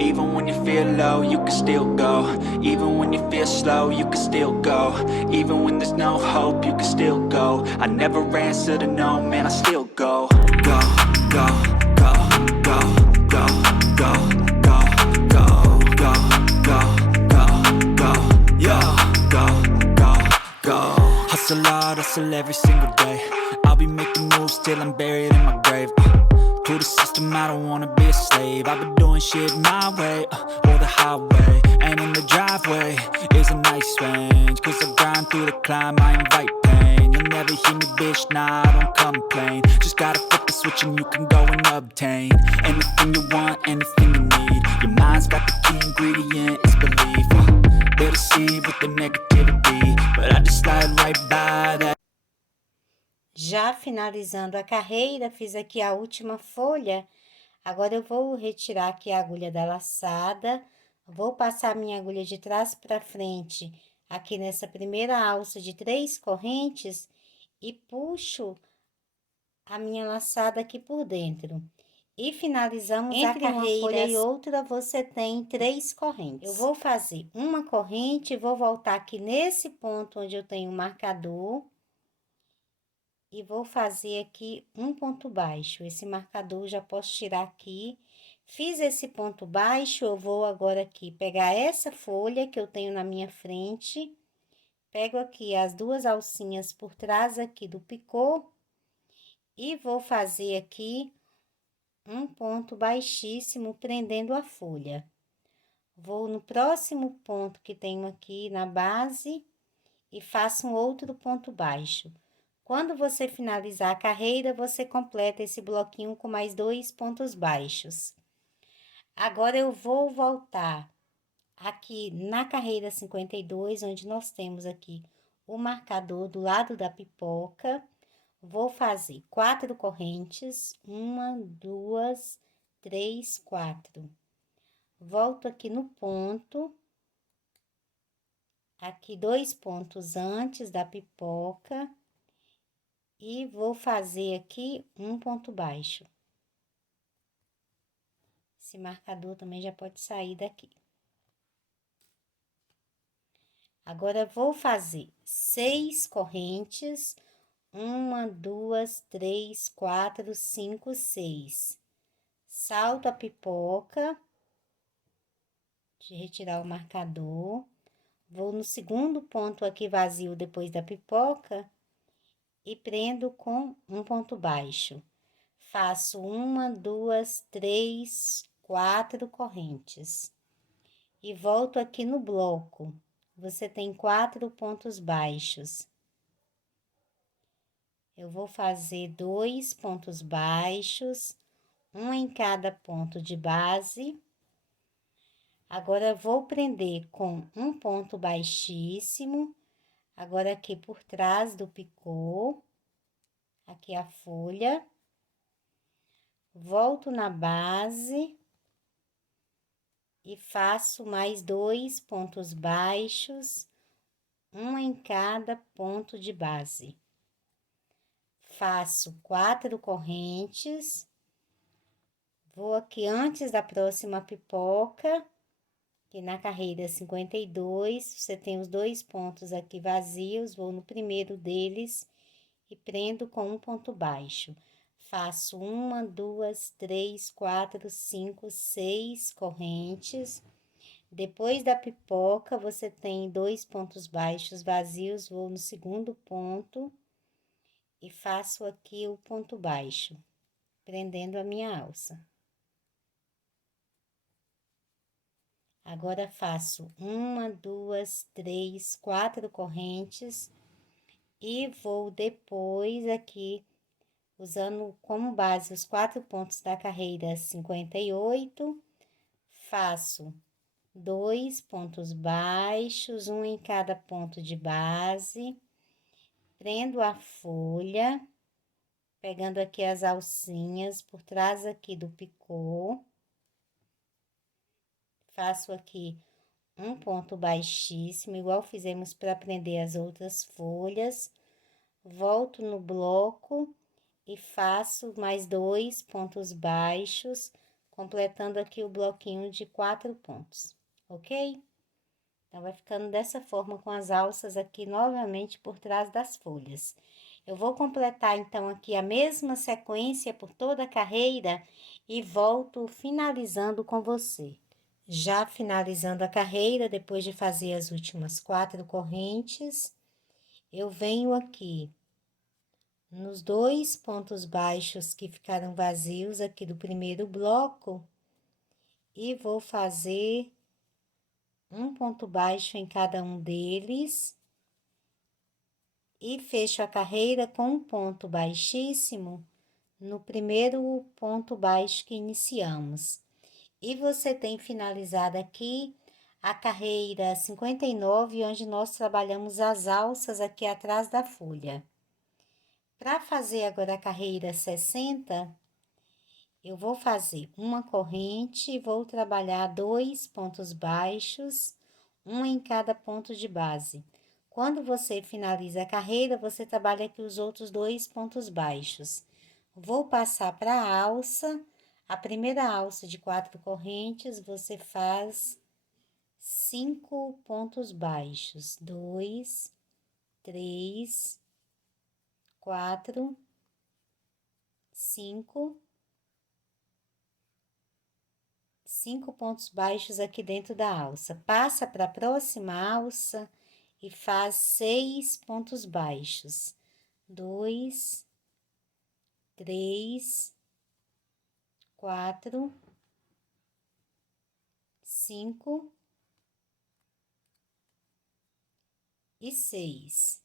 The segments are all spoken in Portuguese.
Even when you feel low, you can still go. Even when you feel slow, you can still go. Even when there's no hope, you can still go. I never answer to no, man, I still go. Go, go, go, go, go, go, go, go, go, go, go, go, yeah, go, go, go. Hustle hard, hustle every single day. I'll be making moves till I'm buried in my grave. To the system, I don't wanna be a slave. I've been doing shit my way, or the highway. And in the driveway is a nice range. Cause I grind through the climb, I invite pain. You'll never hear me, bitch, nah, I don't complain. Just gotta flip the switch and you can go and obtain anything you want, anything you need. Your mind's got the key ingredient, it's belief. They'll deceive with the negativity, but I just slide right by that. Já finalizando a carreira, fiz aqui a última folha. Agora eu vou retirar aqui a agulha da laçada, vou passar minha agulha de trás para frente aqui nessa primeira alça de 3 correntes e puxo a minha laçada aqui por dentro. E finalizamos entre a carreira. Uma folha e outra, você tem 3 correntes. Eu vou fazer uma corrente, vou voltar aqui nesse ponto onde eu tenho o marcador. E vou fazer aqui um ponto baixo. Esse marcador já posso tirar aqui. Fiz esse ponto baixo, eu vou agora aqui pegar essa folha que eu tenho na minha frente. Pego aqui as 2 alcinhas por trás aqui do picô. E vou fazer aqui um ponto baixíssimo prendendo a folha. Vou no próximo ponto que tenho aqui na base e faço um outro ponto baixo. Quando você finalizar a carreira, você completa esse bloquinho com mais 2 pontos baixos. Agora, eu vou voltar aqui na carreira 52, onde nós temos aqui o marcador do lado da pipoca. Vou fazer 4 correntes, 1, 2, 3, 4. Volto aqui no ponto, aqui 2 pontos antes da pipoca. E vou fazer aqui um ponto baixo. Esse marcador também já pode sair daqui. Agora, vou fazer 6 correntes. 1, 2, 3, 4, 5, 6. Salto a pipoca. De retirar o marcador. Vou no segundo ponto aqui vazio depois da pipoca. E prendo com um ponto baixo. Faço 1, 2, 3, 4 correntes. E volto aqui no bloco. Você tem 4 pontos baixos. Eu vou fazer 2 pontos baixos, um em cada ponto de base. Agora, vou prender com um ponto baixíssimo. Agora, aqui por trás do picô. Aqui a folha. Volto na base. E faço mais 2 pontos baixos, um em cada ponto de base. Faço 4 correntes. Vou aqui antes da próxima pipoca, que na carreira 52, você tem os 2 pontos aqui vazios, vou no primeiro deles e prendo com um ponto baixo. Faço 1, 2, 3, 4, 5, 6 correntes. Depois da pipoca, você tem 2 pontos baixos vazios, vou no segundo ponto e faço aqui o ponto baixo, prendendo a minha alça. Agora, faço 1, 2, 3, 4 correntes e vou depois aqui, usando como base os 4 pontos da carreira 58, faço 2 pontos baixos, um em cada ponto de base, prendo a folha, pegando aqui as alcinhas por trás aqui do picô, faço aqui um ponto baixíssimo, igual fizemos para prender as outras folhas, volto no bloco e faço mais 2 pontos baixos completando aqui o bloquinho de 4 pontos, ok? Então, vai ficando dessa forma com as alças aqui novamente por trás das folhas. Eu vou completar, então, aqui a mesma sequência por toda a carreira e volto finalizando com você. Já finalizando a carreira, depois de fazer as últimas 4 correntes, eu venho aqui nos 2 pontos baixos que ficaram vazios aqui do primeiro bloco e vou fazer um ponto baixo em cada um deles e fecho a carreira com um ponto baixíssimo no primeiro ponto baixo que iniciamos. E você tem finalizado aqui a carreira 59, onde nós trabalhamos as alças aqui atrás da folha. Para fazer agora a carreira 60, eu vou fazer uma corrente e vou trabalhar 2 pontos baixos, um em cada ponto de base. Quando você finaliza a carreira, você trabalha aqui os outros 2 pontos baixos. Vou passar para a alça. A primeira alça de 4 correntes, você faz 5 pontos baixos. 2, 3, 4, 5 pontos baixos aqui dentro da alça. Passa para a próxima alça e faz 6 pontos baixos. 2, 3, 4, 5 e 6.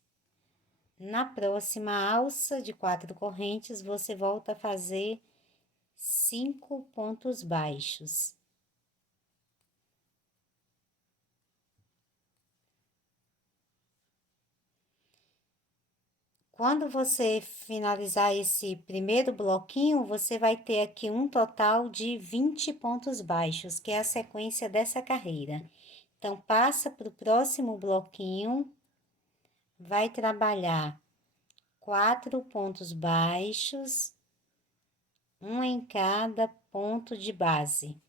Na próxima alça de 4 correntes, você volta a fazer 5 pontos baixos. Quando você finalizar esse primeiro bloquinho, você vai ter aqui um total de 20 pontos baixos, que é a sequência dessa carreira. Então, passa para o próximo bloquinho, vai trabalhar 4 pontos baixos, um em cada ponto de base.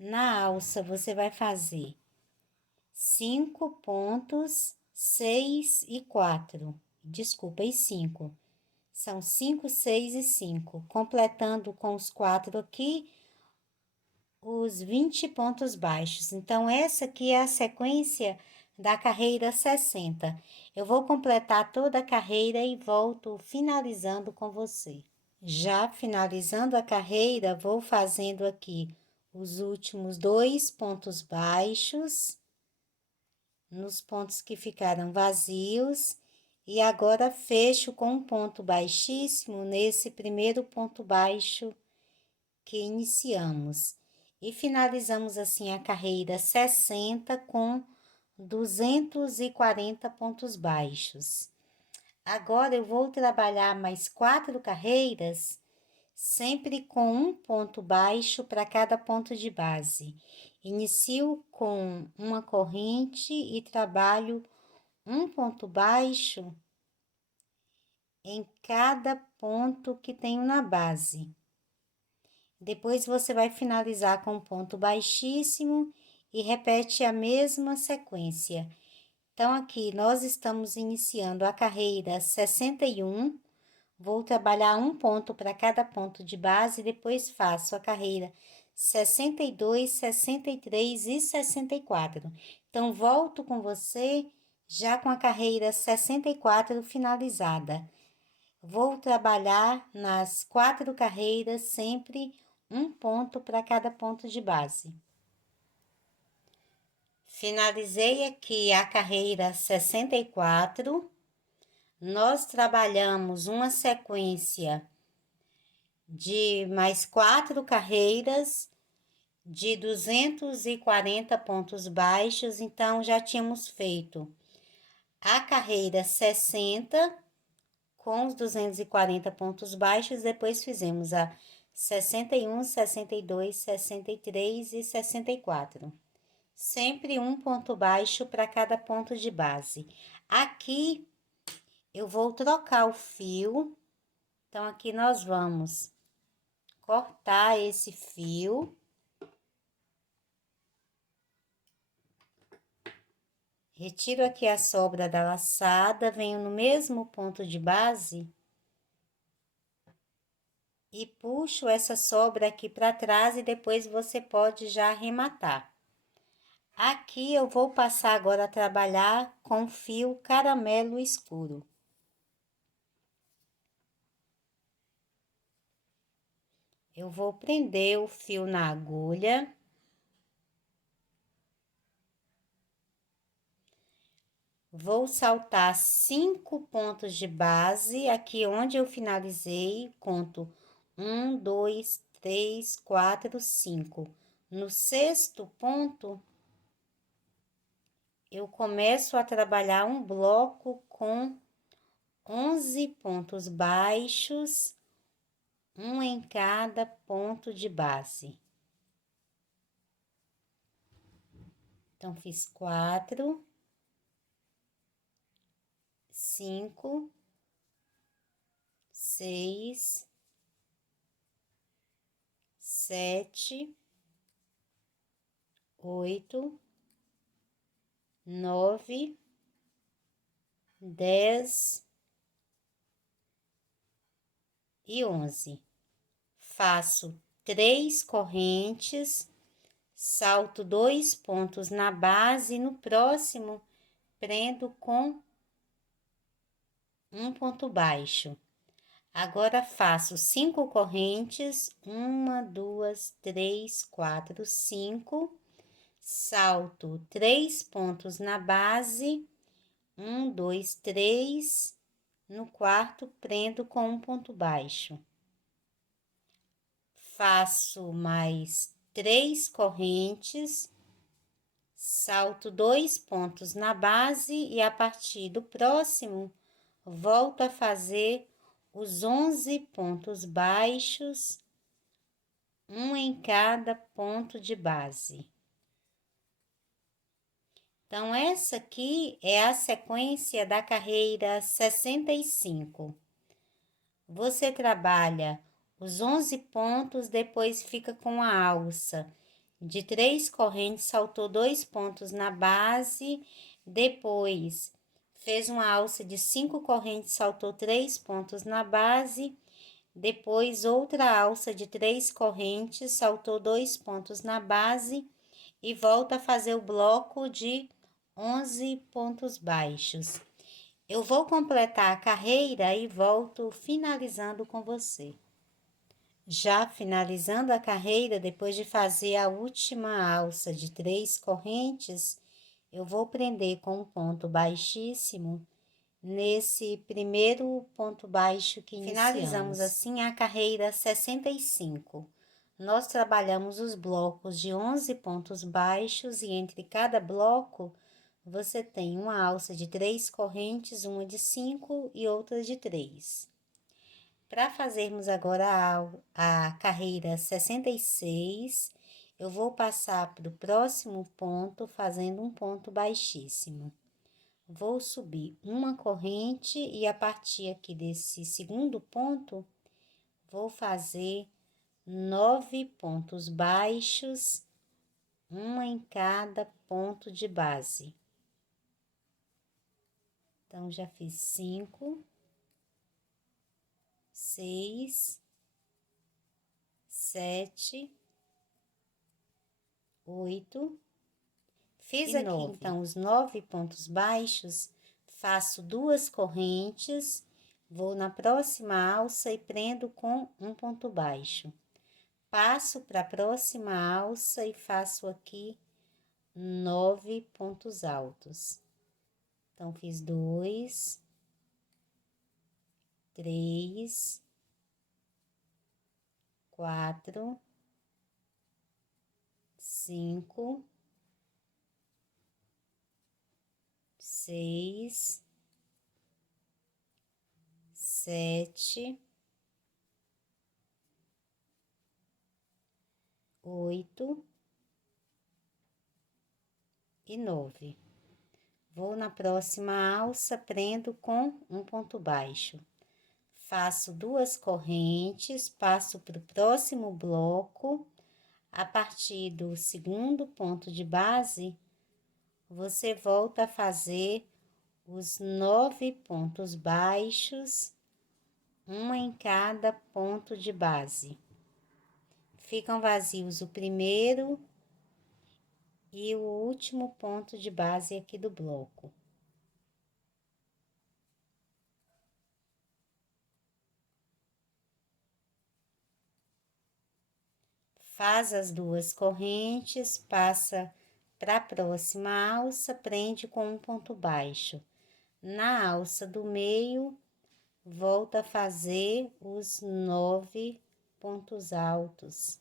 Na alça, você vai fazer 5 pontos, 6 e 4. Desculpa, e 5. São 5, 6 e 5. Completando com os 4 aqui, os 20 pontos baixos. Então, essa aqui é a sequência da carreira 60. Eu vou completar toda a carreira e volto finalizando com você. Já finalizando a carreira, vou fazendo aqui os últimos 2 pontos baixos, nos pontos que ficaram vazios, e agora fecho com um ponto baixíssimo nesse primeiro ponto baixo que iniciamos. E finalizamos assim a carreira 60 com 240 pontos baixos. Agora, eu vou trabalhar mais 4 carreiras, sempre com um ponto baixo para cada ponto de base. Inicio com uma corrente e trabalho um ponto baixo em cada ponto que tenho na base. Depois, você vai finalizar com um ponto baixíssimo e repete a mesma sequência. Então, aqui, nós estamos iniciando a carreira 61, vou trabalhar um ponto para cada ponto de base, depois faço a carreira 62, 63 e 64. Então, volto com você já com a carreira 64 finalizada. Vou trabalhar nas 4 carreiras sempre um ponto para cada ponto de base. Finalizei aqui a carreira 64. Nós trabalhamos uma sequência de mais 4 carreiras de 240 pontos baixos, então já tínhamos feito a carreira 60 com os 240 pontos baixos, depois fizemos a 61, 62, 63 e 64. Sempre um ponto baixo para cada ponto de base. Aqui, eu vou trocar o fio. Então, aqui nós vamos cortar esse fio. Retiro aqui a sobra da laçada, venho no mesmo ponto de base e puxo essa sobra aqui para trás e depois você pode já arrematar. Aqui eu vou passar agora a trabalhar com fio caramelo escuro. Eu vou prender o fio na agulha. Vou saltar 5 pontos de base, aqui onde eu finalizei, conto 1, 2, 3, 4, 5. No sexto ponto, eu começo a trabalhar um bloco com 11 pontos baixos, um em cada ponto de base. Então, fiz 4, 5, 6, 7, 8, 9, 10 e 11. Faço 3 correntes, salto 2 pontos na base e no próximo prendo com um ponto baixo. Agora faço 5 correntes, 1, 2, 3, 4, 5, salto 3 pontos na base, 1, 2, 3, no quarto prendo com um ponto baixo. Faço mais 3 correntes, salto 2 pontos na base e a partir do próximo, volto a fazer os 11 pontos baixos, um em cada ponto de base. Então, essa aqui é a sequência da carreira 65. Você trabalha os 11 pontos, depois fica com a alça de 3 correntes, saltou 2 pontos na base, depois fez uma alça de 5 correntes, saltou 3 pontos na base, depois outra alça de 3 correntes, saltou 2 pontos na base e volta a fazer o bloco de 11 pontos baixos. Eu vou completar a carreira e volto finalizando com você. Já finalizando a carreira, depois de fazer a última alça de 3 correntes, eu vou prender com um ponto baixíssimo nesse primeiro ponto baixo que iniciamos. Finalizamos assim a carreira 65. Nós trabalhamos os blocos de 11 pontos baixos e entre cada bloco você tem uma alça de 3 correntes, uma de 5 e outra de 3. Para fazermos agora a carreira 66, eu vou passar para o próximo ponto fazendo um ponto baixíssimo. Vou subir uma corrente e a partir aqui desse segundo ponto, vou fazer 9 pontos baixos, uma em cada ponto de base. Então, já fiz 5, 6, 7, 8, fiz aqui 9. Então os 9 pontos baixos, faço 2 correntes, vou na próxima alça e prendo com um ponto baixo. Passo para a próxima alça e faço aqui 9 pontos altos. Então, fiz 2, 3, 4, 5, 6, 7, 8 e 9. Vou na próxima alça, prendo com um ponto baixo. Faço 2 correntes, passo para o próximo bloco. A partir do segundo ponto de base, você volta a fazer os 9 pontos baixos, um em cada ponto de base. Ficam vazios o primeiro e o último ponto de base aqui do bloco. Faz as 2 correntes, passa para a próxima alça, prende com um ponto baixo. Na alça do meio, volta a fazer os 9 pontos altos.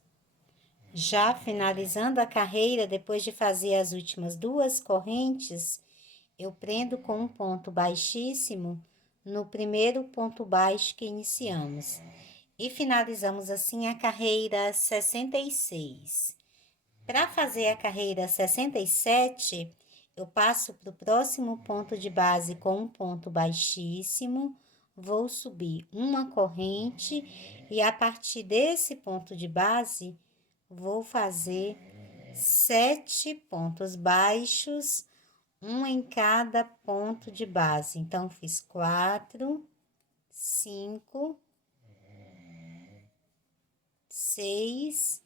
Já finalizando a carreira, depois de fazer as últimas 2 correntes, eu prendo com um ponto baixíssimo no primeiro ponto baixo que iniciamos. E finalizamos assim a carreira 66. Para fazer a carreira 67, eu passo para o próximo ponto de base com um ponto baixíssimo, vou subir uma corrente e a partir desse ponto de base, vou fazer 7 pontos baixos, um em cada ponto de base. Então, fiz 4, 5, 6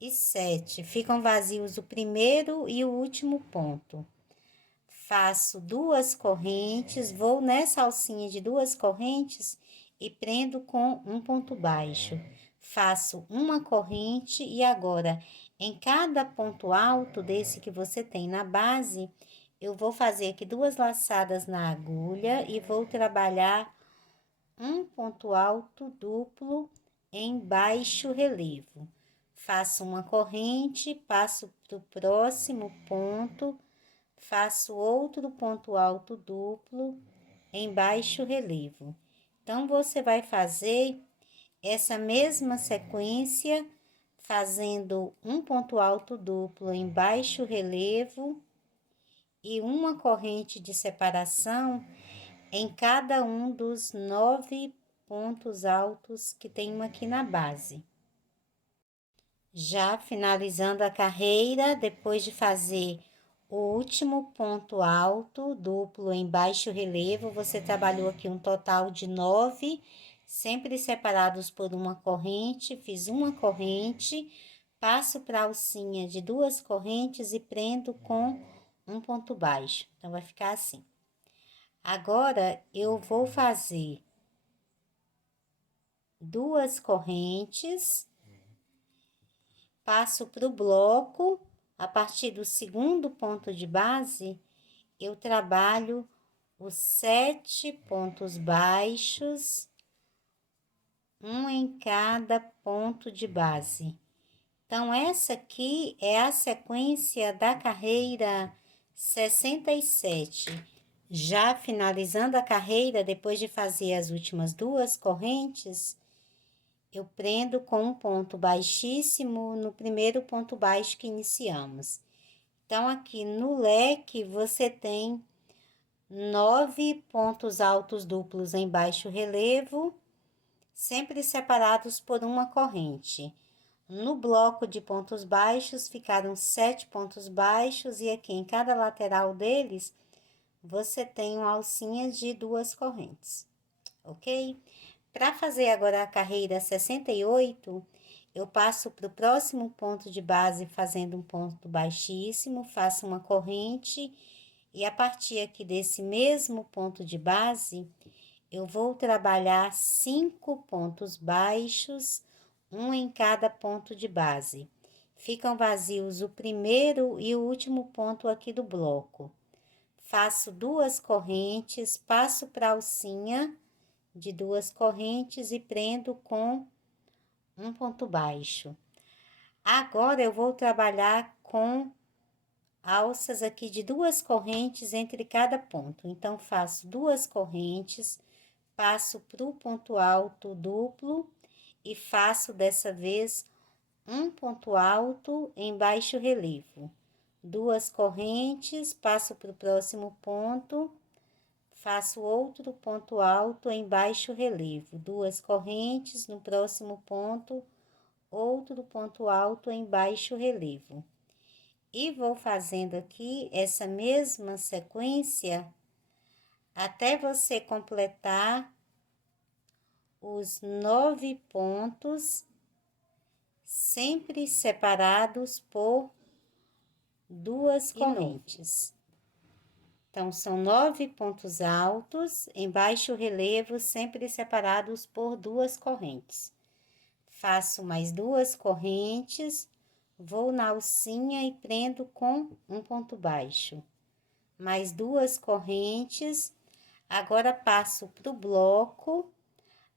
e 7. Ficam vazios o primeiro e o último ponto. Faço 2 correntes, vou nessa alcinha de 2 correntes e prendo com um ponto baixo. Faço uma corrente e agora, em cada ponto alto desse que você tem na base, eu vou fazer aqui 2 laçadas na agulha e vou trabalhar um ponto alto duplo em baixo relevo. Faço uma corrente, passo para o próximo ponto, faço outro ponto alto duplo em baixo relevo. Então, você vai fazer essa mesma sequência, fazendo um ponto alto duplo em baixo relevo e uma corrente de separação em cada um dos 9 pontos altos que tem aqui na base. Já finalizando a carreira, depois de fazer o último ponto alto duplo em baixo relevo, você trabalhou aqui um total de 9, sempre separados por uma corrente. Fiz uma corrente, passo para a alcinha de 2 correntes e prendo com um ponto baixo. Então, vai ficar assim. Agora, eu vou fazer 2 correntes, passo para o bloco, a partir do segundo ponto de base, eu trabalho os 7 pontos baixos, um em cada ponto de base. Então, essa aqui é a sequência da carreira 67. Já finalizando a carreira, depois de fazer as últimas 2 correntes, eu prendo com um ponto baixíssimo no primeiro ponto baixo que iniciamos. Então, aqui no leque, você tem 9 pontos altos duplos em baixo relevo, sempre separados por uma corrente. No bloco de pontos baixos, ficaram 7 pontos baixos e aqui em cada lateral deles, você tem uma alcinha de 2 correntes, ok? Para fazer agora a carreira 68, eu passo para o próximo ponto de base fazendo um ponto baixíssimo, faço uma corrente e a partir aqui desse mesmo ponto de base, eu vou trabalhar 5 pontos baixos, um em cada ponto de base. Ficam vazios o primeiro e o último ponto aqui do bloco. Faço 2 correntes, passo para a alcinha de 2 correntes e prendo com um ponto baixo. Agora, eu vou trabalhar com alças aqui de 2 correntes entre cada ponto. Então, faço 2 correntes, passo para o ponto alto duplo e faço dessa vez um ponto alto em baixo relevo. 2 correntes, passo para o próximo ponto, faço outro ponto alto em baixo relevo, 2 correntes, no próximo ponto, outro ponto alto em baixo relevo. E vou fazendo aqui essa mesma sequência até você completar os 9 pontos, sempre separados por 2 correntes. Então, são 9 pontos altos em baixo relevo, sempre separados por 2 correntes. Faço mais 2 correntes, vou na alcinha e prendo com um ponto baixo. Mais 2 correntes, agora passo para o bloco.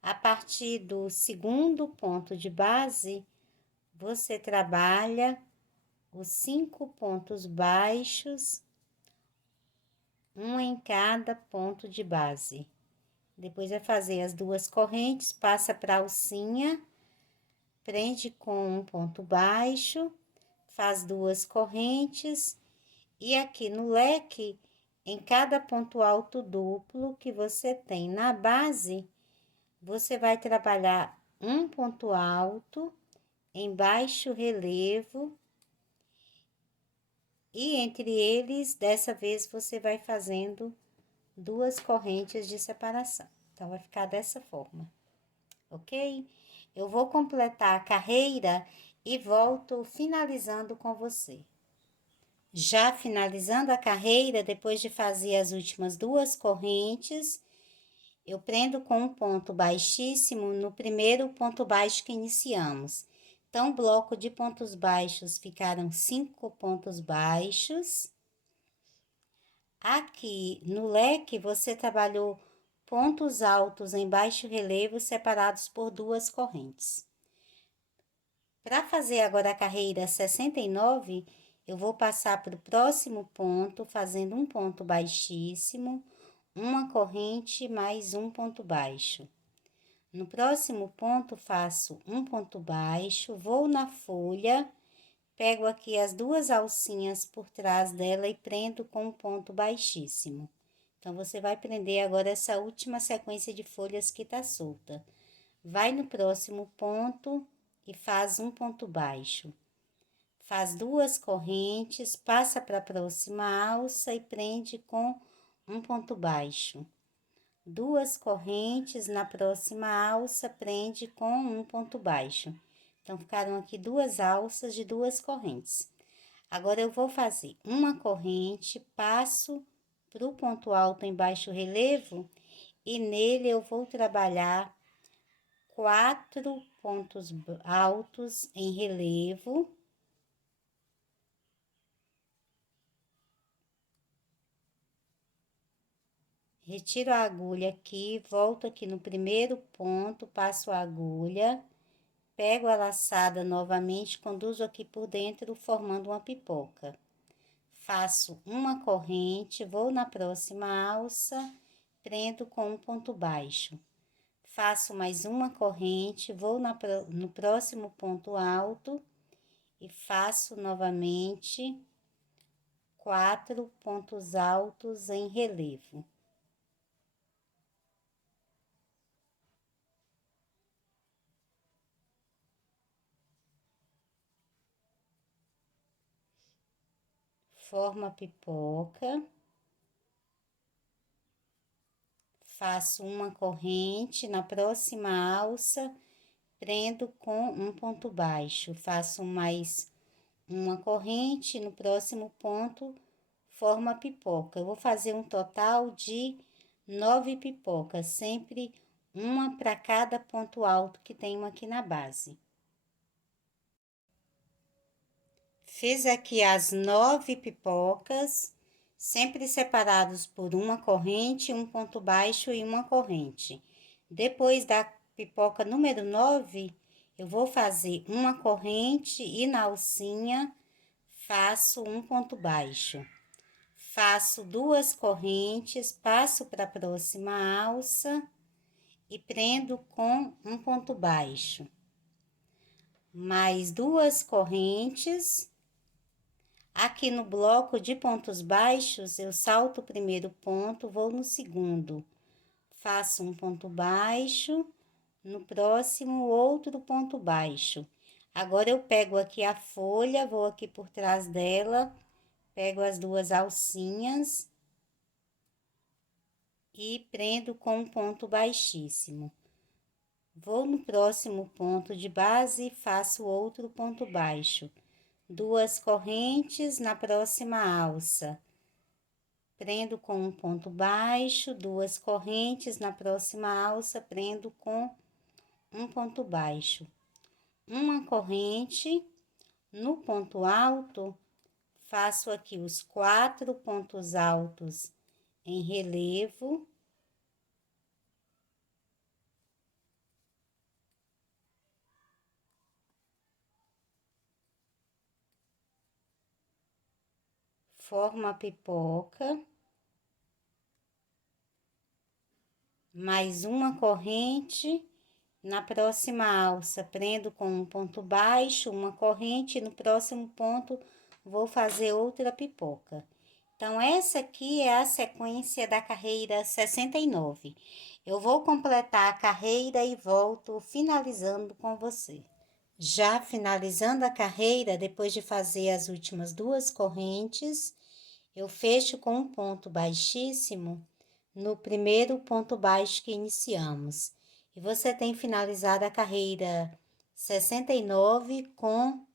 A partir do segundo ponto de base, você trabalha os 5 pontos baixos, um em cada ponto de base. Depois vai fazer as 2 correntes, passa para a alcinha, prende com um ponto baixo, faz 2 correntes, e aqui no leque, em cada ponto alto duplo que você tem na base, você vai trabalhar um ponto alto em baixo relevo, e entre eles, dessa vez, você vai fazendo 2 correntes de separação. Então, vai ficar dessa forma, ok? Eu vou completar a carreira e volto finalizando com você. Já finalizando a carreira, depois de fazer as últimas 2 correntes, eu prendo com um ponto baixíssimo no primeiro ponto baixo que iniciamos. Então, o bloco de pontos baixos ficaram 5 pontos baixos. Aqui no leque, você trabalhou pontos altos em baixo relevo separados por 2 correntes. Para fazer agora a carreira 69, eu vou passar para o próximo ponto, fazendo um ponto baixíssimo, uma corrente mais um ponto baixo. No próximo ponto, faço um ponto baixo, vou na folha, pego aqui as 2 alcinhas por trás dela e prendo com um ponto baixíssimo. Então, você vai prender agora essa última sequência de folhas que tá solta. Vai no próximo ponto e faz um ponto baixo. Faz 2 correntes, passa para a próxima alça e prende com um ponto baixo. 2 correntes, na próxima alça, prende com um ponto baixo. Então, ficaram aqui 2 alças de 2 correntes. Agora, eu vou fazer uma corrente, passo para o ponto alto em baixo relevo e nele eu vou trabalhar 4 pontos altos em relevo. Retiro a agulha aqui, volto aqui no primeiro ponto, passo a agulha, pego a laçada novamente, conduzo aqui por dentro, formando uma pipoca. Faço uma corrente, vou na próxima alça, prendo com um ponto baixo. Faço mais uma corrente, vou no próximo ponto alto e faço novamente 4 pontos altos em relevo. Formo a pipoca, faço uma corrente, na próxima alça, prendo com um ponto baixo, faço mais uma corrente, no próximo ponto, formo a pipoca. Eu vou fazer um total de 9 pipocas, sempre uma para cada ponto alto que tenho aqui na base. Fiz aqui as 9 pipocas, sempre separados por uma corrente, um ponto baixo e uma corrente. Depois da pipoca número 9, eu vou fazer uma corrente e na alcinha faço um ponto baixo. Faço 2 correntes, passo para a próxima alça e prendo com um ponto baixo. Mais 2 correntes. Aqui no bloco de pontos baixos, eu salto o primeiro ponto, vou no segundo, faço um ponto baixo, no próximo outro ponto baixo. Agora eu pego aqui a folha, vou aqui por trás dela, pego as duas alcinhas e prendo com um ponto baixíssimo. Vou no próximo ponto de base e faço outro ponto baixo. Duas correntes na próxima alça. Prendo com um ponto baixo, duas correntes na próxima alça, prendo com um ponto baixo. Uma corrente no ponto alto, faço aqui os 4 pontos altos em relevo. Formo a pipoca. Mais uma corrente na próxima alça, prendo com um ponto baixo, uma corrente, e no próximo ponto vou fazer outra pipoca. Então, essa aqui é a sequência da carreira 69. Eu vou completar a carreira e volto finalizando com você. Já finalizando a carreira, depois de fazer as últimas duas correntes, eu fecho com um ponto baixíssimo no primeiro ponto baixo que iniciamos. E você tem finalizado a carreira 69 com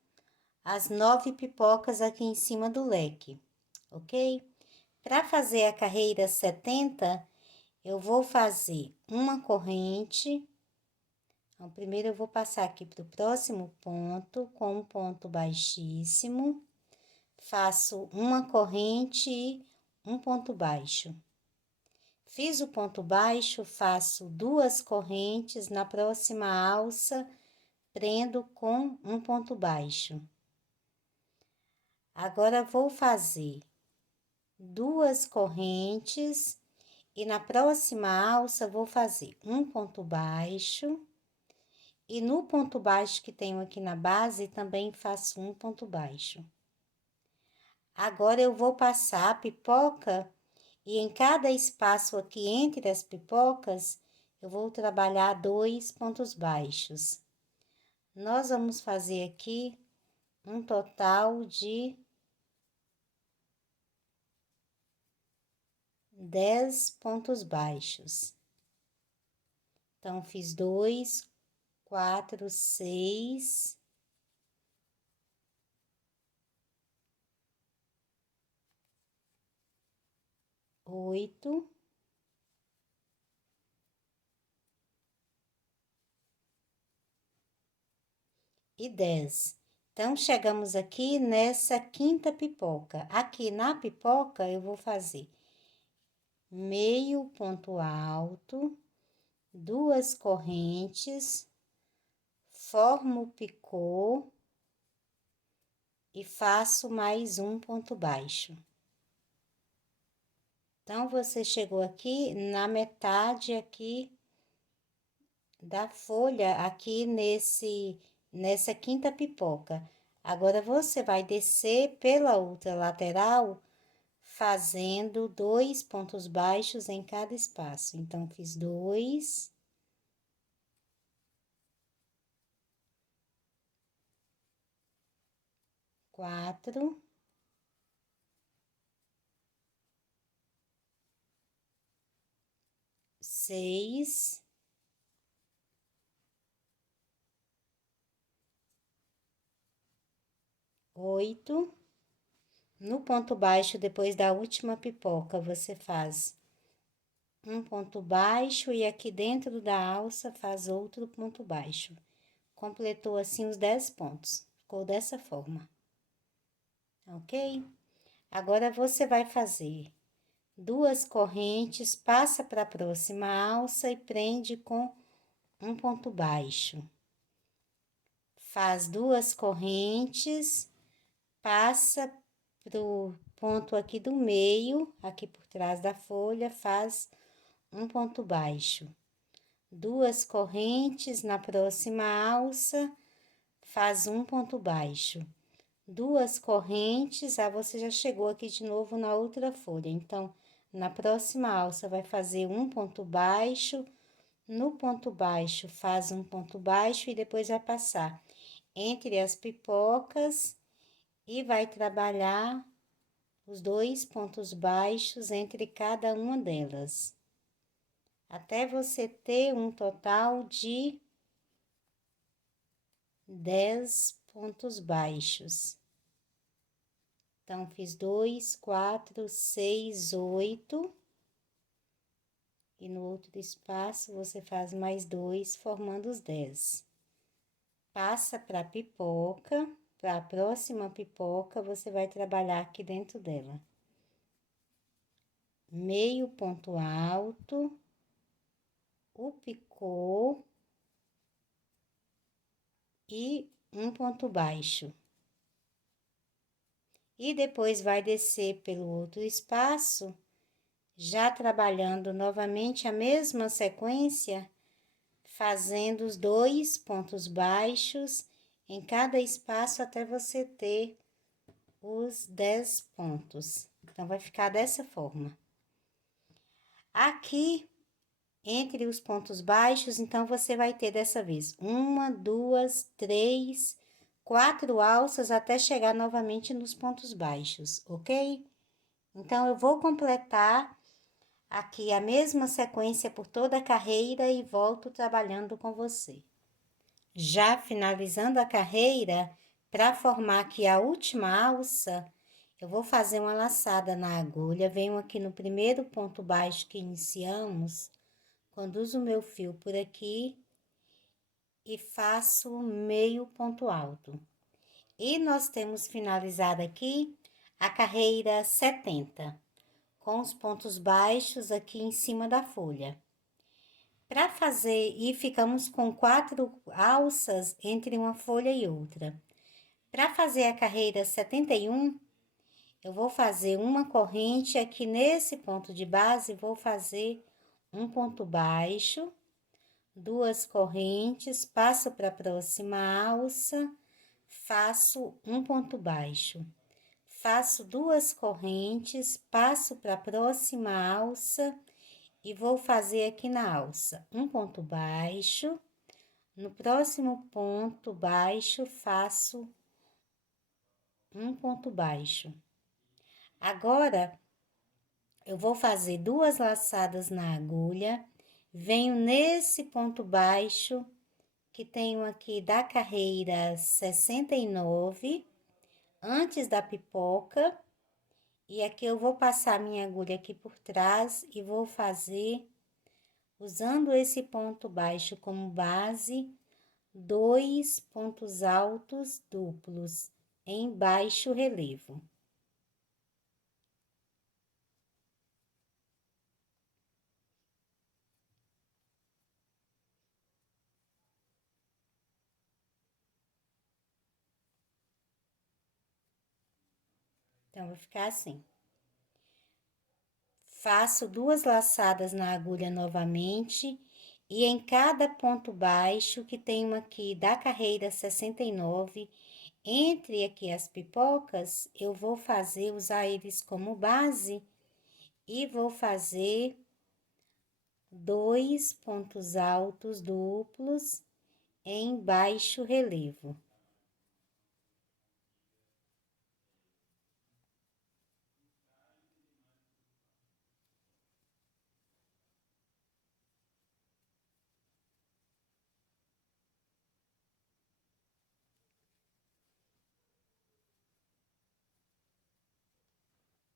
as 9 pipocas aqui em cima do leque, ok? Para fazer a carreira 70, eu vou fazer uma corrente. Então, primeiro eu vou passar aqui para o próximo ponto com um ponto baixíssimo. Faço uma corrente e um ponto baixo. Fiz o ponto baixo, faço duas correntes na próxima alça, prendo com um ponto baixo. Agora, vou fazer duas correntes e na próxima alça vou fazer um ponto baixo. E no ponto baixo que tenho aqui na base, também faço um ponto baixo. Agora, eu vou passar a pipoca e em cada espaço aqui entre as pipocas, eu vou trabalhar 2 pontos baixos. Nós vamos fazer aqui um total de 10 pontos baixos. Então, fiz 2, 4, 6, 8, e 10. Então, chegamos aqui nessa quinta pipoca. Aqui na pipoca, eu vou fazer meio ponto alto, duas correntes, formo o picô e faço mais um ponto baixo. Então, você chegou aqui na metade aqui da folha, aqui nessa quinta pipoca. Agora, você vai descer pela outra lateral, fazendo 2 pontos baixos em cada espaço. Então, fiz 2, 4, 6, 8. No ponto baixo, depois da última pipoca, você faz um ponto baixo e aqui dentro da alça faz outro ponto baixo. Completou assim os 10 pontos. Ficou dessa forma. Ok? Agora, você vai fazer duas correntes, passa para a próxima alça e prende com um ponto baixo. Faz duas correntes, passa pro ponto aqui do meio, aqui por trás da folha, faz um ponto baixo. Duas correntes na próxima alça, faz um ponto baixo. 2 correntes, você já chegou aqui de novo na outra folha. Então, na próxima alça, vai fazer um ponto baixo, no ponto baixo, faz um ponto baixo e depois vai passar entre as pipocas e vai trabalhar os 2 pontos baixos entre cada uma delas, até você ter um total de 10 pontos baixos. Então, fiz 2, 4, 6, 8. E no outro espaço, você faz mais 2, formando os 10. Passa para a pipoca, para a próxima pipoca, você vai trabalhar aqui dentro dela. Meio ponto alto, o picô e um ponto baixo. E depois vai descer pelo outro espaço, já trabalhando novamente a mesma sequência, fazendo os 2 pontos baixos em cada espaço até você ter os 10 pontos. Então, vai ficar dessa forma. Aqui, entre os pontos baixos, então, você vai ter dessa vez 1, 2, 3, 4 alças até chegar novamente nos pontos baixos, ok? Então, eu vou completar aqui a mesma sequência por toda a carreira e volto trabalhando com você. Já finalizando a carreira, para formar aqui a última alça, eu vou fazer uma laçada na agulha, venho aqui no primeiro ponto baixo que iniciamos, conduzo o meu fio por aqui e faço meio ponto alto. E nós temos finalizado aqui a carreira 70, com os pontos baixos aqui em cima da folha. Para fazer, e ficamos com 4 alças entre uma folha e outra. Para fazer a carreira 71, eu vou fazer uma corrente aqui nesse ponto de base, vou fazer um ponto baixo, 2 correntes, passo para a próxima alça, faço um ponto baixo. Faço 2 correntes, passo para a próxima alça e vou fazer aqui na alça um ponto baixo. No próximo ponto baixo, faço um ponto baixo. Agora, eu vou fazer 2 laçadas na agulha, venho nesse ponto baixo, que tenho aqui da carreira 69, antes da pipoca, e aqui eu vou passar minha agulha aqui por trás e vou fazer, usando esse ponto baixo como base, 2 pontos altos duplos em baixo relevo. Então, vai ficar assim. Faço 2 laçadas na agulha novamente, e em cada ponto baixo que tenho aqui da carreira 69, entre aqui as pipocas, eu vou fazer, usar eles como base, e vou fazer 2 pontos altos duplos em baixo relevo.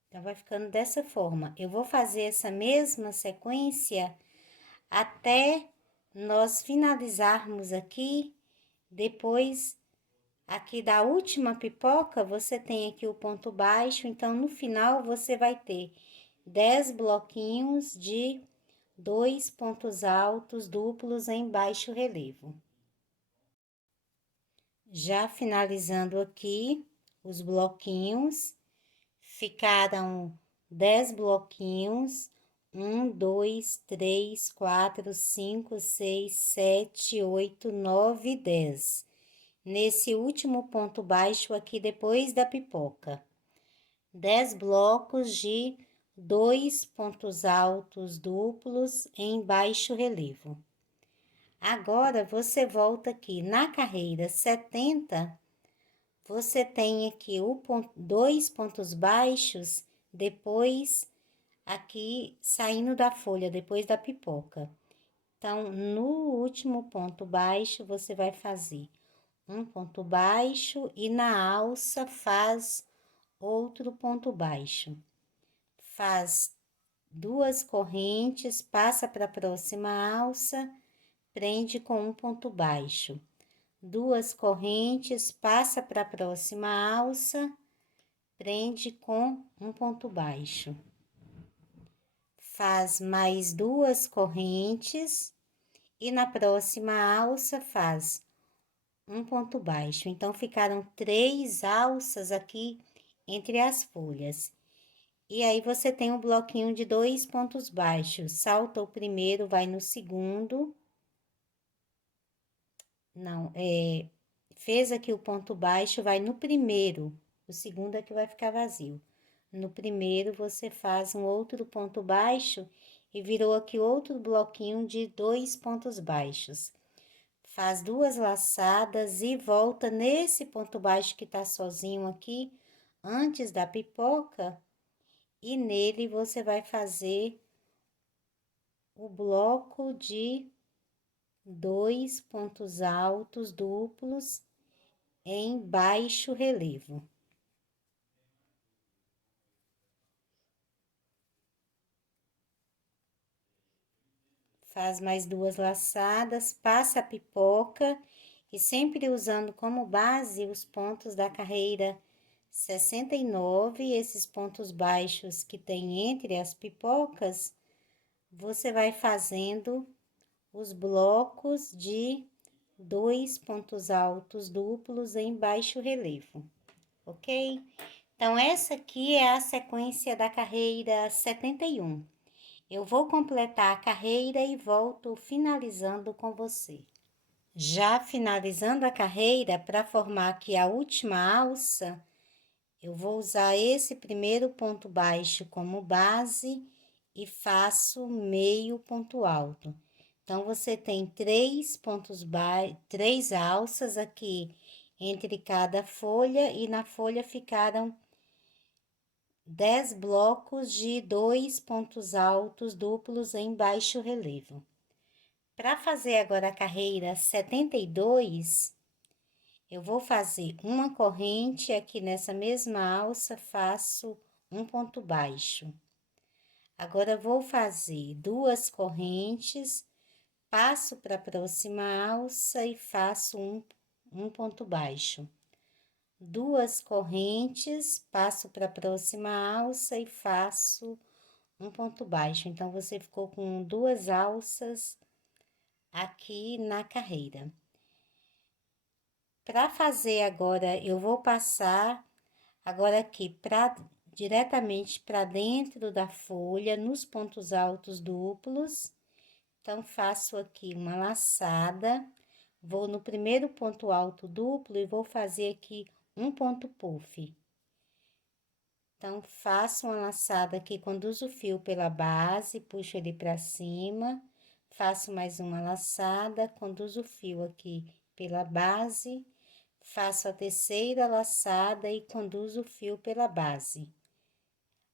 Então, vai ficando dessa forma. Eu vou fazer essa mesma sequência até nós finalizarmos aqui. Depois, aqui da última pipoca, você tem aqui o ponto baixo. Então, no final, você vai ter 10 bloquinhos de 2 pontos altos duplos em baixo relevo. Já finalizando aqui os bloquinhos, ficaram 10 bloquinhos, 1, 2, 3, 4, 5, 6, 7, 8, 9, 10. nesse último ponto baixo aqui depois da pipoca. 10 blocos de 2 pontos altos duplos em baixo relevo. Agora, você volta aqui na carreira 70, você tem aqui dois pontos baixos, depois aqui saindo da folha, depois da pipoca. Então, no último ponto baixo, você vai fazer um ponto baixo e na alça faz outro ponto baixo. Faz 2 correntes, passa para a próxima alça, prende com um ponto baixo. 2 correntes, passa para a próxima alça, prende com um ponto baixo. Faz mais 2 correntes e na próxima alça faz um ponto baixo. Então, ficaram 3 alças aqui entre as folhas. E aí, você tem um bloquinho de 2 pontos baixos. Salta o primeiro, vai no segundo. Não, fez aqui o ponto baixo, vai no primeiro. O segundo é que vai ficar vazio. No primeiro, você faz um outro ponto baixo e virou aqui outro bloquinho de 2 pontos baixos. Faz 2 laçadas e volta nesse ponto baixo que tá sozinho aqui, antes da pipoca, e nele você vai fazer o bloco de 2 pontos altos duplos em baixo relevo. Faz mais 2 laçadas, passa a pipoca e sempre usando como base os pontos da carreira 69, esses pontos baixos que tem entre as pipocas, você vai fazendo os blocos de 2 pontos altos duplos em baixo relevo, ok? Então, essa aqui é a sequência da carreira 71. Eu vou completar a carreira e volto finalizando com você. Já finalizando a carreira, para formar aqui a última alça, eu vou usar esse primeiro ponto baixo como base e faço meio ponto alto. Então, você tem 3 alças aqui entre cada folha e na folha ficaram 10 blocos de 2 pontos altos duplos em baixo relevo. Para fazer agora a carreira 72, eu vou fazer uma corrente aqui nessa mesma alça, faço um ponto baixo. Agora, vou fazer 2 correntes, passo para a próxima alça e faço um ponto baixo. 2 correntes, passo para a próxima alça e faço um ponto baixo. Então, você ficou com 2 alças aqui na carreira. Para fazer agora, eu vou passar agora aqui diretamente para dentro da folha, nos pontos altos duplos. Então, faço aqui uma laçada, vou no primeiro ponto alto duplo e vou fazer aqui um ponto puff. Então, faço uma laçada aqui, conduzo o fio pela base, puxo ele para cima, faço mais uma laçada, conduzo o fio aqui pela base, faço a terceira laçada e conduzo o fio pela base.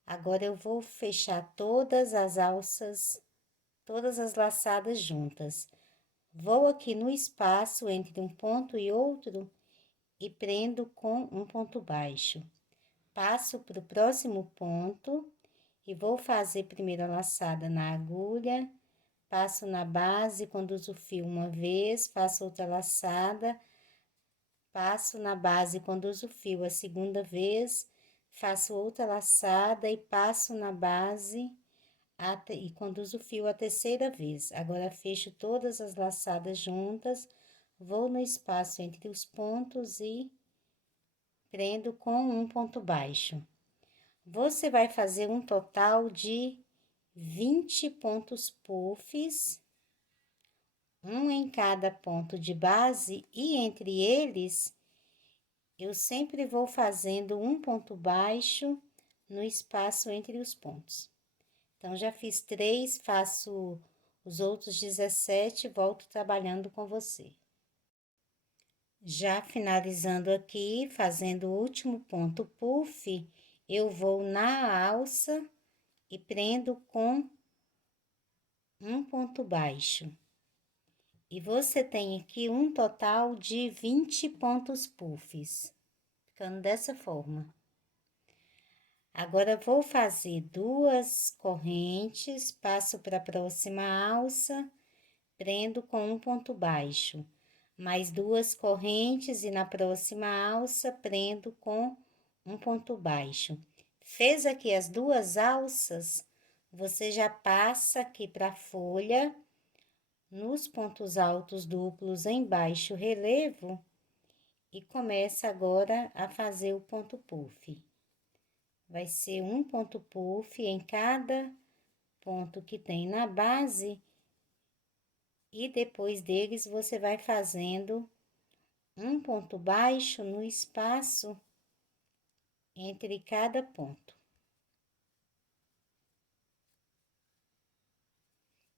Agora, eu vou fechar todas as alças, todas as laçadas juntas. Vou aqui no espaço entre um ponto e outro e prendo com um ponto baixo. Passo para o próximo ponto e vou fazer primeiro a laçada na agulha, passo na base, conduzo o fio uma vez, faço outra laçada, passo na base, conduzo o fio a segunda vez, faço outra laçada e passo na base e conduzo o fio a terceira vez. Agora, fecho todas as laçadas juntas, vou no espaço entre os pontos e prendo com um ponto baixo. Você vai fazer um total de 20 pontos puffs, um em cada ponto de base e entre eles eu sempre vou fazendo um ponto baixo no espaço entre os pontos. Então, já fiz 3, faço os outros 17 e volto trabalhando com você. Já finalizando aqui, fazendo o último ponto puff, eu vou na alça e prendo com um ponto baixo. E você tem aqui um total de 20 pontos puffs, ficando dessa forma. Agora, vou fazer 2 correntes, passo para a próxima alça, prendo com um ponto baixo. Mais 2 correntes e na próxima alça, prendo com um ponto baixo. Fez aqui as 2 alças, você já passa aqui para a folha, nos pontos altos duplos em baixo relevo, e começa agora a fazer o ponto puff. Vai ser um ponto puff em cada ponto que tem na base, e depois deles você vai fazendo um ponto baixo no espaço entre cada ponto.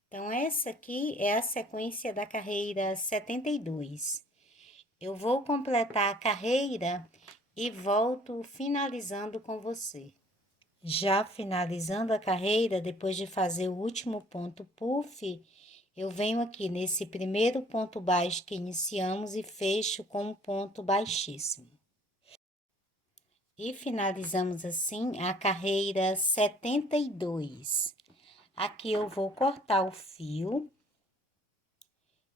Então, essa aqui é a sequência da carreira 72. Eu vou completar a carreira e volto finalizando com você. Já finalizando a carreira, depois de fazer o último ponto puff, eu venho aqui nesse primeiro ponto baixo que iniciamos e fecho com um ponto baixíssimo. E finalizamos assim a carreira 72. Aqui eu vou cortar o fio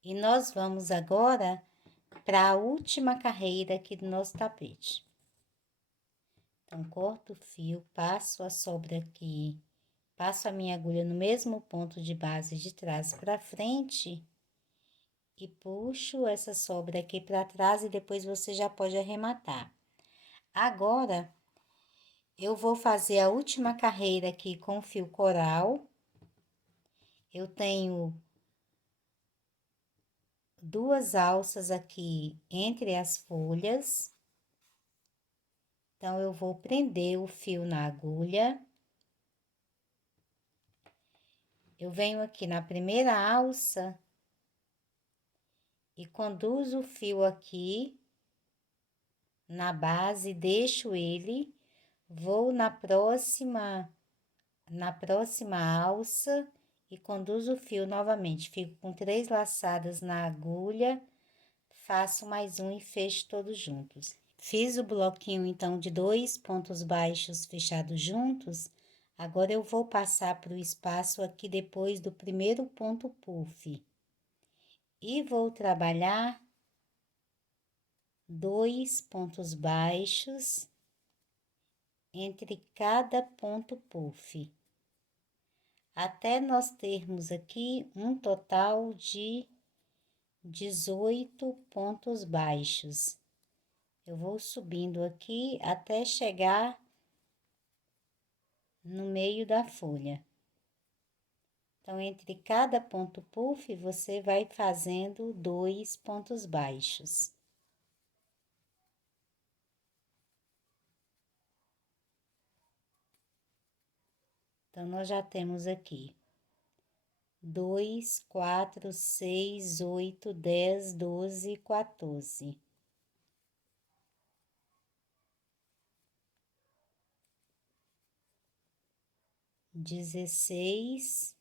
e nós vamos agora para a última carreira aqui do nosso tapete. Então, corto o fio, passo a sobra aqui, passo a minha agulha no mesmo ponto de base de trás para frente e puxo essa sobra aqui para trás e depois você já pode arrematar. Agora, eu vou fazer a última carreira aqui com fio coral. Eu tenho 2 alças aqui entre as folhas. Então, eu vou prender o fio na agulha. Eu venho aqui na primeira alça e conduzo o fio aqui na base, deixo ele, vou na próxima alça e conduzo o fio novamente. Fico com 3 laçadas na agulha, faço mais um e fecho todos juntos. Fiz o bloquinho, então, de 2 pontos baixos fechados juntos. Agora, eu vou passar para o espaço aqui depois do primeiro ponto puff. E vou trabalhar 2 pontos baixos entre cada ponto puff. Até nós termos aqui um total de 18 pontos baixos. Eu vou subindo aqui até chegar no meio da folha. Então, entre cada ponto puff, você vai fazendo 2 pontos baixos. Então, nós já temos aqui 2, 4, 6, 8, 10, 12, 14. 16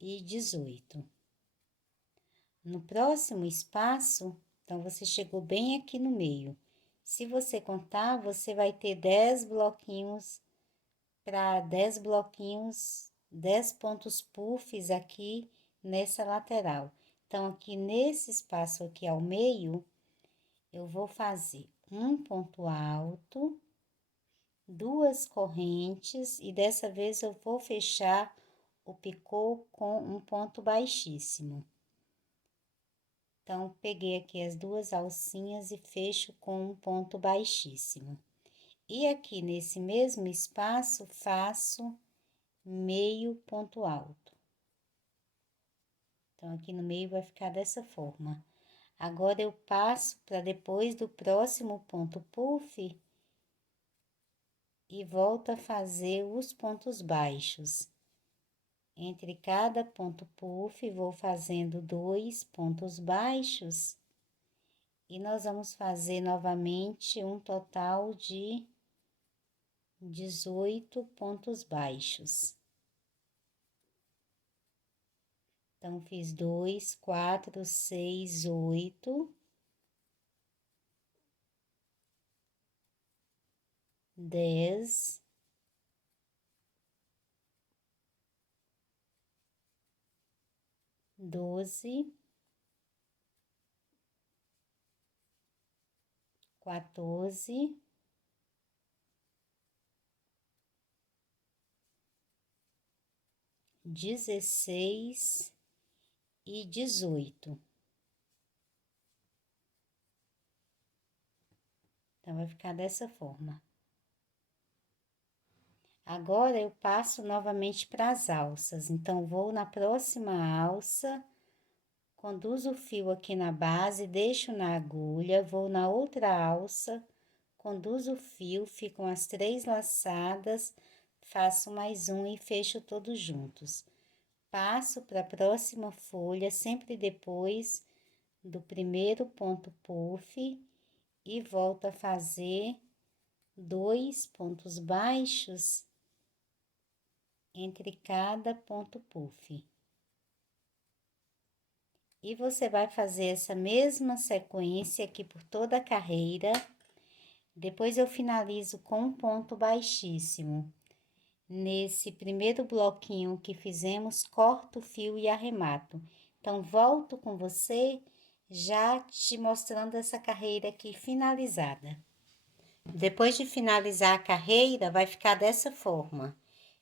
e 18. No próximo espaço, então, você chegou bem aqui no meio. Se você contar, você vai ter 10 bloquinhos, para 10 bloquinhos, 10 pontos puffs aqui nessa lateral. Então, aqui nesse espaço aqui ao meio, eu vou fazer um ponto alto, 2 correntes, e dessa vez eu vou fechar o picô com um ponto baixíssimo. Então, peguei aqui as 2 alcinhas e fecho com um ponto baixíssimo. E aqui nesse mesmo espaço, faço meio ponto alto. Então, aqui no meio vai ficar dessa forma. Agora, eu passo para depois do próximo ponto puff e volto a fazer os pontos baixos. Entre cada ponto puff, vou fazendo 2 pontos baixos e nós vamos fazer novamente um total de 18 pontos baixos. Então, fiz 2, 4, 6, 8, 10, 12, 14, 16 e 18. Então, vai ficar dessa forma. Agora, eu passo novamente para as alças. Então, vou na próxima alça, conduzo o fio aqui na base, deixo na agulha, vou na outra alça, conduzo o fio, ficam as 3 laçadas, faço mais um e fecho todos juntos. Passo para a próxima folha, sempre depois do primeiro ponto puff, e volto a fazer 2 pontos baixos entre cada ponto puff. E você vai fazer essa mesma sequência aqui por toda a carreira. Depois eu finalizo com um ponto baixíssimo. Nesse primeiro bloquinho que fizemos, corto o fio e arremato. Então, volto com você já te mostrando essa carreira aqui finalizada. Depois de finalizar a carreira, vai ficar dessa forma.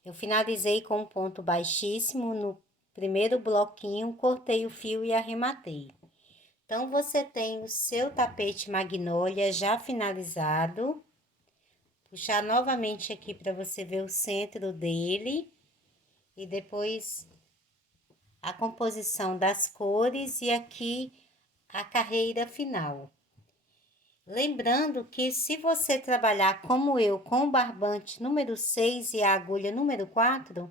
Eu finalizei com um ponto baixíssimo no primeiro bloquinho, cortei o fio e arrematei. Então, você tem o seu tapete magnólia já finalizado. Puxar novamente aqui para você ver o centro dele. E depois a composição das cores e aqui a carreira final. Lembrando que se você trabalhar como eu, com o barbante número 6 e a agulha número 4,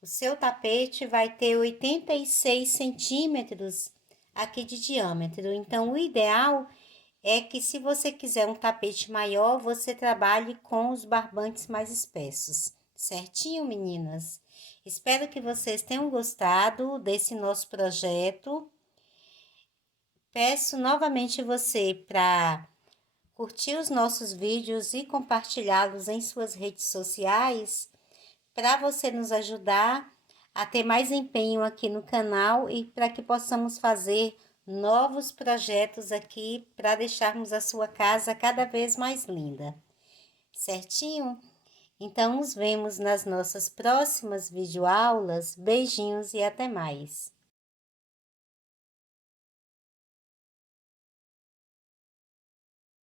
o seu tapete vai ter 86 centímetros aqui de diâmetro. Então, o ideal é que se você quiser um tapete maior, você trabalhe com os barbantes mais espessos. Certinho, meninas? Espero que vocês tenham gostado desse nosso projeto. Peço novamente você para curtir os nossos vídeos e compartilhá-los em suas redes sociais, para você nos ajudar a ter mais empenho aqui no canal e para que possamos fazer novos projetos aqui para deixarmos a sua casa cada vez mais linda. Certinho? Então, nos vemos nas nossas próximas videoaulas. Beijinhos e até mais!